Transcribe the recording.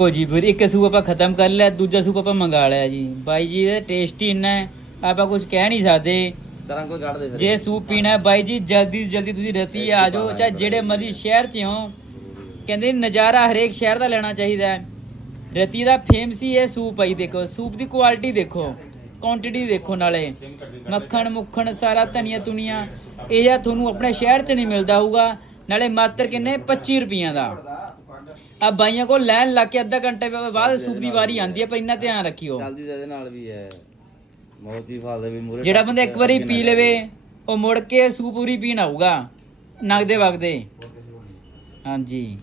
ਹੋ ਜੀ ਵੀਰ ਇੱਕ ਸੂਪ ਆਪਾਂ ਖਤਮ ਕਰ ਲਿਆ, ਦੂਜਾ ਸੂਪ ਆਪਾਂ ਮੰਗਾ ਲਿਆ ਜੀ। ਬਾਈ ਜੀ ਇਹ ਟੇਸਟੀ ਇੰਨਾ ਹੈ ਆਪਾਂ ਕੁਝ ਕਹਿ ਨਹੀਂ ਸਕਦੇ। ਤਰ੍ਹਾਂ ਕੋਈ ਕੱਢ ਦੇ ਫਿਰ। ਜੇ ਸੂਪ ਪੀਣਾ ਹੈ ਬਾਈ ਜੀ ਜਲਦੀ ਜਲਦੀ ਤੁਸੀਂ ਰਤੀ ਆ ਜਾਓ, ਚਾਹੇ ਜਿਹੜੇ ਮਰਜ਼ੀ ਸ਼ਹਿਰ 'ਚ ਹੋ। ਕਹਿੰਦੇ ਨਜ਼ਾਰਾ ਹਰੇਕ ਸ਼ਹਿਰ ਦਾ ਲੈਣਾ ਚਾਹੀਦਾ ਹੈ। ਰਤੀ ਦਾ ਫੇਮਸ ਹੀ ਇਹ ਸੂਪ ਆਈ। ਦੇਖੋ ਸੂਪ ਦੀ ਕੁਆਲਿਟੀ ਦੇਖੋ, ਕੁਆਂਟੀਟੀ ਦੇਖੋ, ਨਾਲੇ ਮੱਖਣ ਮੁੱਖਣ ਸਾਰਾ ਧਨੀਆ ਧੁਨੀਆ ਇਹ ਜਿਹਾ ਤੁਹਾਨੂੰ ਆਪਣੇ ਸ਼ਹਿਰ 'ਚ ਨਹੀਂ ਮਿਲਦਾ ਹੋਊਗਾ। ਨਾਲੇ ਮਾਤਰ ਕਿੰਨੇ 25 ਰੁਪਈਆਂ ਦਾ। ਆ ਬਾਈਆਂ ਕੋਲ ਲਾਈਨ ਲਾ ਕੇ ਅੱਧਾ ਘੰਟੇ ਬਾਅਦ ਸੂਪ ਦੀ ਵਾਰੀ ਆਉਂਦੀ ਹੈ, ਪਰ ਇੰਨਾ ਧਿਆਨ ਰੱਖਿਓ। ਚੱਲਦੀ ਤੇ ਇਹਦੇ ਨਾਲ ਵੀ ਹੈ ਮੌਤੀ ਫਾਲ ਦੇ ਵੀ ਮੂਰੇ। ਜਿਹੜਾ ਬੰਦਾ ਇੱਕ ਵਾਰੀ ਪੀ ਲਵੇ ਉਹ ਮੁੜ ਕੇ ਸੂਪ ਪੂਰੀ ਪੀਣ ਆਊਗਾ ਨਗਦੇ ਵਗਦੇ। ਹਾਂਜੀ।